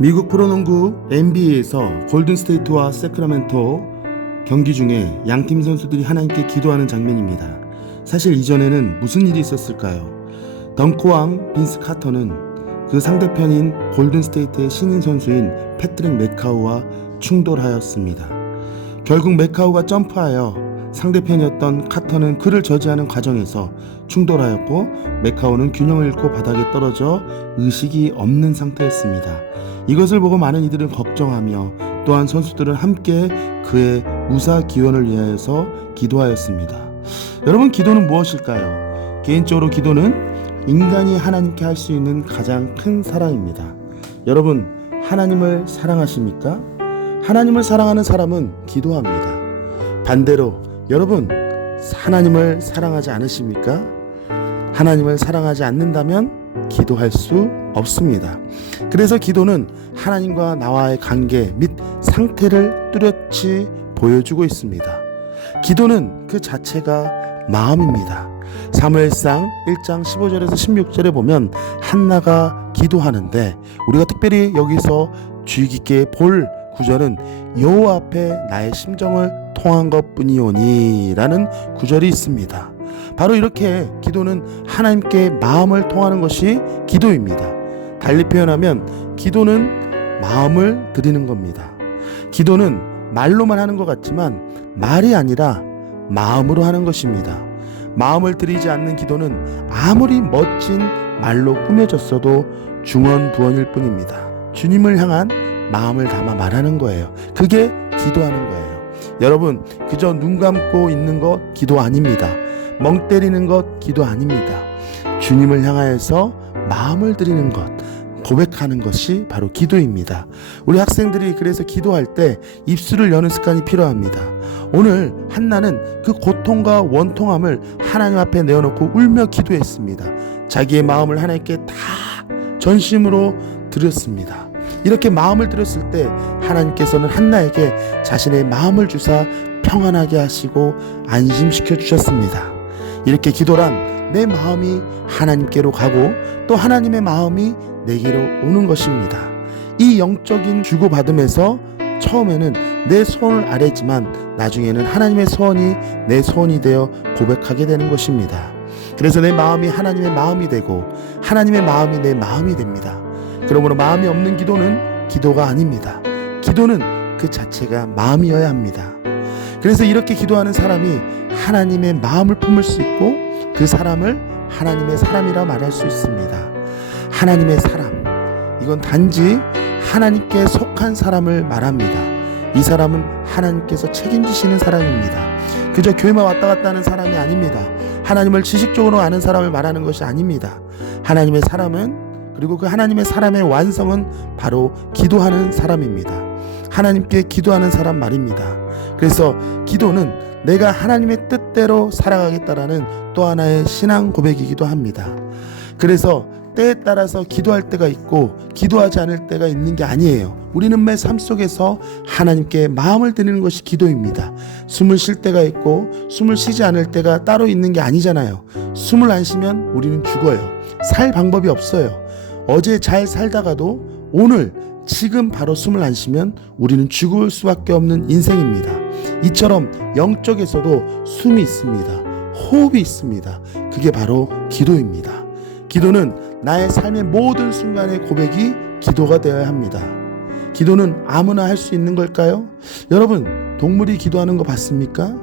미국 프로농구 NBA에서 골든스테이트와 세크라멘토 경기 중에 양팀 선수들이 하나님께 기도하는 장면입니다. 사실 이전에는 무슨 일이 있었을까요? 덩크왕 빈스 카터는 그 상대편인 골든스테이트의 신인 선수인 패트릭 메카우와 충돌하였습니다. 결국 메카우가 점프하여 상대편이었던 카터는 그를 저지하는 과정에서 충돌하였고 메카우는 균형을 잃고 바닥에 떨어져 의식이 없는 상태였습니다. 이것을 보고 많은 이들은 걱정하며 또한 선수들은 함께 그의 무사 기원을 위하여서 기도하였습니다. 여러분, 기도는 무엇일까요? 개인적으로 기도는 인간이 하나님께 할 수 있는 가장 큰 사랑입니다. 여러분, 하나님을 사랑하십니까? 하나님을 사랑하는 사람은 기도합니다. 반대로 여러분, 하나님을 사랑하지 않으십니까? 하나님을 사랑하지 않는다면 기도할 수 없습니다. 그래서 기도는 하나님과 나와의 관계 및 상태를 뚜렷이 보여주고 있습니다. 기도는 그 자체가 마음입니다. 사무엘상 1장 15절에서 16절에 보면 한나가 기도하는데 우리가 특별히 여기서 주의 깊게 볼 구절은 여호와 앞에 나의 심정을 통한 것뿐이오니 라는 구절이 있습니다. 바로 이렇게 기도는 하나님께 마음을 통하는 것이 기도입니다. 달리 표현하면 기도는 마음을 드리는 겁니다. 기도는 말로만 하는 것 같지만 말이 아니라 마음으로 하는 것입니다. 마음을 드리지 않는 기도는 아무리 멋진 말로 꾸며졌어도 중언부언일 뿐입니다. 주님을 향한 마음을 담아 말하는 거예요. 그게 기도하는 거예요. 여러분, 그저 눈 감고 있는 것 기도 아닙니다. 멍 때리는 것 기도 아닙니다. 주님을 향하여서 마음을 드리는 것, 고백하는 것이 바로 기도입니다. 우리 학생들이 그래서 기도할 때 입술을 여는 습관이 필요합니다. 오늘 한나는 그 고통과 원통함을 하나님 앞에 내어놓고 울며 기도했습니다. 자기의 마음을 하나님께 다 전심으로 드렸습니다. 이렇게 마음을 드렸을 때 하나님께서는 한나에게 자신의 마음을 주사 평안하게 하시고 안심시켜 주셨습니다. 이렇게 기도란 내 마음이 하나님께로 가고 또 하나님의 마음이 내게로 오는 것입니다. 이 영적인 주고받음에서 처음에는 내 소원을 아뢰지만 나중에는 하나님의 소원이 내 소원이 되어 고백하게 되는 것입니다. 그래서 내 마음이 하나님의 마음이 되고 하나님의 마음이 내 마음이 됩니다. 그러므로 마음이 없는 기도는 기도가 아닙니다. 기도는 그 자체가 마음이어야 합니다. 그래서 이렇게 기도하는 사람이 하나님의 마음을 품을 수 있고 그 사람을 하나님의 사람이라 말할 수 있습니다. 하나님의 사람, 이건 단지 하나님께 속한 사람을 말합니다. 이 사람은 하나님께서 책임지시는 사람입니다. 그저 교회만 왔다 갔다 하는 사람이 아닙니다. 하나님을 지식적으로 아는 사람을 말하는 것이 아닙니다. 하나님의 사람은, 그리고 그 하나님의 사람의 완성은 바로 기도하는 사람입니다. 하나님께 기도하는 사람 말입니다. 그래서 기도는 내가 하나님의 뜻대로 살아가겠다라는 또 하나의 신앙 고백이기도 합니다. 그래서 때에 따라서 기도할 때가 있고 기도하지 않을 때가 있는 게 아니에요. 우리는 매 삶 속에서 하나님께 마음을 드리는 것이 기도입니다. 숨을 쉴 때가 있고 숨을 쉬지 않을 때가 따로 있는 게 아니잖아요. 숨을 안 쉬면 우리는 죽어요. 살 방법이 없어요. 어제 잘 살다가도 오늘 지금 바로 숨을 안 쉬면 우리는 죽을 수밖에 없는 인생입니다. 이처럼 영적에서도 숨이 있습니다. 호흡이 있습니다. 그게 바로 기도입니다. 기도는 나의 삶의 모든 순간의 고백이 기도가 되어야 합니다. 기도는 아무나 할 수 있는 걸까요? 여러분, 동물이 기도하는 거 봤습니까?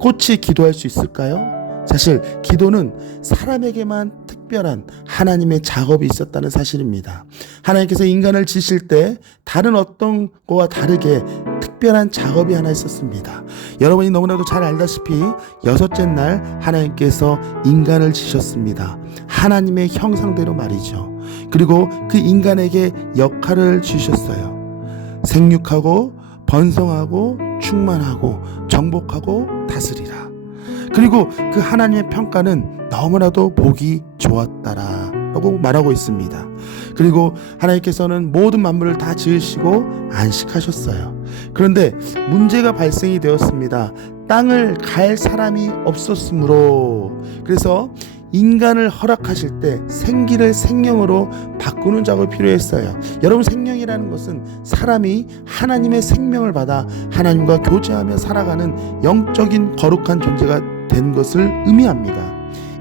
꽃이 기도할 수 있을까요? 사실 기도는 사람에게만 특별한 하나님의 작업이 있었다는 사실입니다. 하나님께서 인간을 지실 때 다른 어떤 거와 다르게 특별한 작업이 하나 있었습니다. 여러분이 너무나도 잘 알다시피 여섯째 날 하나님께서 인간을 지셨습니다. 하나님의 형상대로 말이죠. 그리고 그 인간에게 역할을 주셨어요. 생육하고 번성하고 충만하고 정복하고 다스리라. 그리고 그 하나님의 평가는 너무나도 보기 좋았다라 라고 말하고 있습니다. 그리고 하나님께서는 모든 만물을 다 지으시고 안식하셨어요. 그런데 문제가 발생이 되었습니다. 땅을 갈 사람이 없었으므로. 그래서 인간을 허락하실 때 생기를 생명으로 바꾸는 작업이 필요했어요. 여러분, 생명이라는 것은 사람이 하나님의 생명을 받아 하나님과 교제하며 살아가는 영적인 거룩한 존재가 된 것을 의미합니다.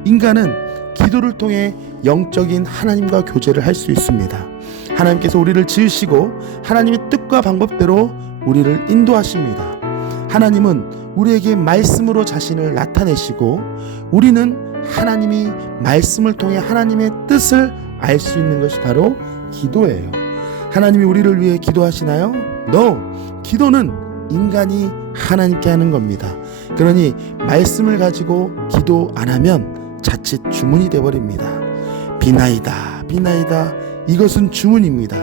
인간은 기도를 통해 영적인 하나님과 교제를 할 수 있습니다. 하나님께서 우리를 지으시고 하나님의 뜻과 방법대로 우리를 인도하십니다. 하나님은 우리에게 말씀으로 자신을 나타내시고 우리는 하나님이 말씀을 통해 하나님의 뜻을 알 수 있는 것이 바로 기도예요. 하나님이 우리를 위해 기도하시나요? No. 기도는 인간이 하나님께 하는 겁니다. 그러니 말씀을 가지고 기도 안 하면 자칫 주문이 되어버립니다. 비나이다, 비나이다. 이것은 주문입니다.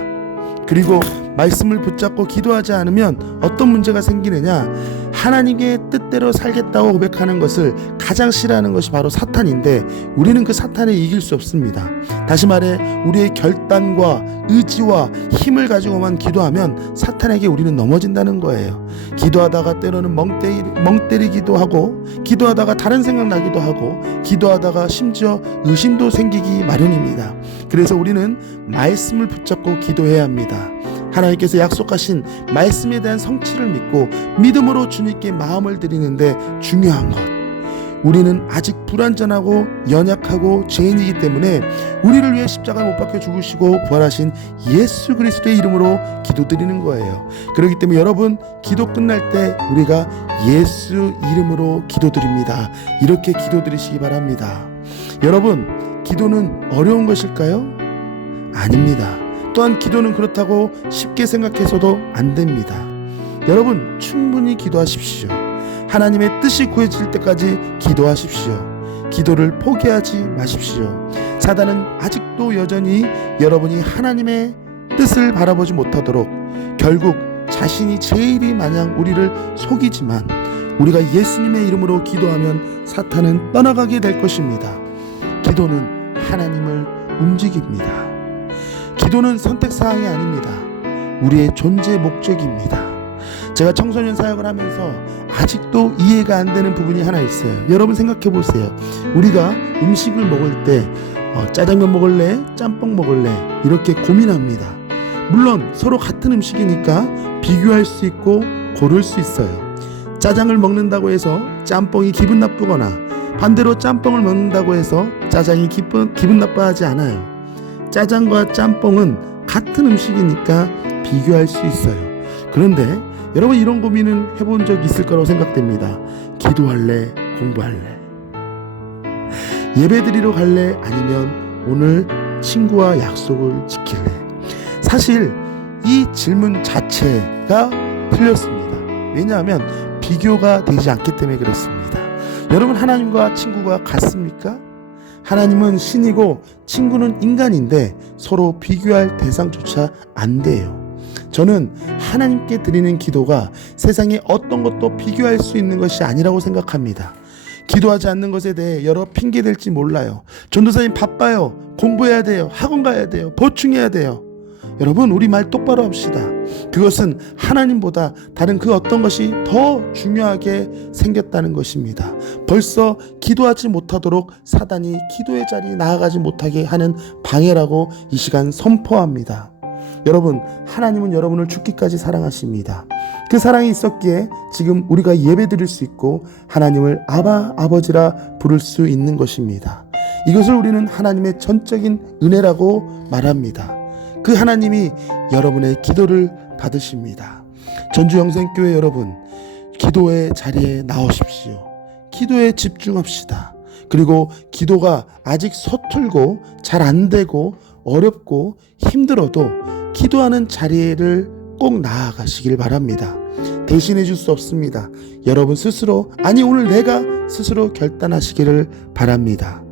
그리고 말씀을 붙잡고 기도하지 않으면 어떤 문제가 생기느냐? 하나님의 뜻대로 살겠다고 고백하는 것을 가장 싫어하는 것이 바로 사탄인데 우리는 그 사탄을 이길 수 없습니다. 다시 말해 우리의 결단과 의지와 힘을 가지고만 기도하면 사탄에게 우리는 넘어진다는 거예요. 기도하다가 때로는 멍 때리기도 하고 기도하다가 다른 생각 나기도 하고 기도하다가 심지어 의심도 생기기 마련입니다. 그래서 우리는 말씀을 붙잡고 기도해야 합니다. 하나님께서 약속하신 말씀에 대한 성취를 믿고 믿음으로 주님께 마음을 드리는데 중요한 것, 우리는 아직 불완전하고 연약하고 죄인이기 때문에 우리를 위해 십자가를 못 박혀 죽으시고 부활하신 예수 그리스도의 이름으로 기도드리는 거예요. 그렇기 때문에 여러분, 기도 끝날 때 우리가 예수 이름으로 기도드립니다. 이렇게 기도드리시기 바랍니다. 여러분, 기도는 어려운 것일까요? 아닙니다. 또한 기도는 그렇다고 쉽게 생각해서도 안 됩니다. 여러분, 충분히 기도하십시오. 하나님의 뜻이 구해질 때까지 기도하십시오. 기도를 포기하지 마십시오. 사단은 아직도 여전히 여러분이 하나님의 뜻을 바라보지 못하도록 결국 자신이 제일이 마냥 우리를 속이지만 우리가 예수님의 이름으로 기도하면 사탄은 떠나가게 될 것입니다. 기도는 하나님을 움직입니다. 기도는 선택사항이 아닙니다. 우리의 존재 목적입니다. 제가 청소년 사역을 하면서 아직도 이해가 안 되는 부분이 하나 있어요. 여러분 생각해 보세요. 우리가 음식을 먹을 때 짜장면 먹을래? 짬뽕 먹을래? 이렇게 고민합니다. 물론 서로 같은 음식이니까 비교할 수 있고 고를 수 있어요. 짜장을 먹는다고 해서 짬뽕이 기분 나쁘거나 반대로 짬뽕을 먹는다고 해서 짜장이 기분 나빠하지 않아요. 짜장과 짬뽕은 같은 음식이니까 비교할 수 있어요. 그런데 여러분, 이런 고민을 해본 적 있을 거라고 생각됩니다. 기도할래? 공부할래? 예배드리러 갈래? 아니면 오늘 친구와 약속을 지킬래? 사실 이 질문 자체가 틀렸습니다. 왜냐하면 비교가 되지 않기 때문에 그렇습니다. 여러분, 하나님과 친구가 같습니까? 하나님은 신이고 친구는 인간인데 서로 비교할 대상조차 안 돼요. 저는 하나님께 드리는 기도가 세상에 어떤 것도 비교할 수 있는 것이 아니라고 생각합니다. 기도하지 않는 것에 대해 여러 핑계 될지 몰라요. 전도사님 바빠요. 공부해야 돼요. 학원 가야 돼요. 보충해야 돼요. 여러분, 우리 말 똑바로 합시다. 그것은 하나님보다 다른 그 어떤 것이 더 중요하게 생겼다는 것입니다. 벌써 기도하지 못하도록 사단이 기도의 자리에 나아가지 못하게 하는 방해라고 이 시간 선포합니다. 여러분, 하나님은 여러분을 죽기까지 사랑하십니다. 그 사랑이 있었기에 지금 우리가 예배드릴 수 있고 하나님을 아바, 아버지라 부를 수 있는 것입니다. 이것을 우리는 하나님의 전적인 은혜라고 말합니다. 그 하나님이 여러분의 기도를 받으십니다. 전주영생교회 여러분, 기도의 자리에 나오십시오. 기도에 집중합시다. 그리고 기도가 아직 서툴고 잘 안 되고 어렵고 힘들어도 기도하는 자리를 꼭 나아가시길 바랍니다. 대신해 줄 수 없습니다. 여러분 스스로, 아니 오늘 내가 스스로 결단하시기를 바랍니다.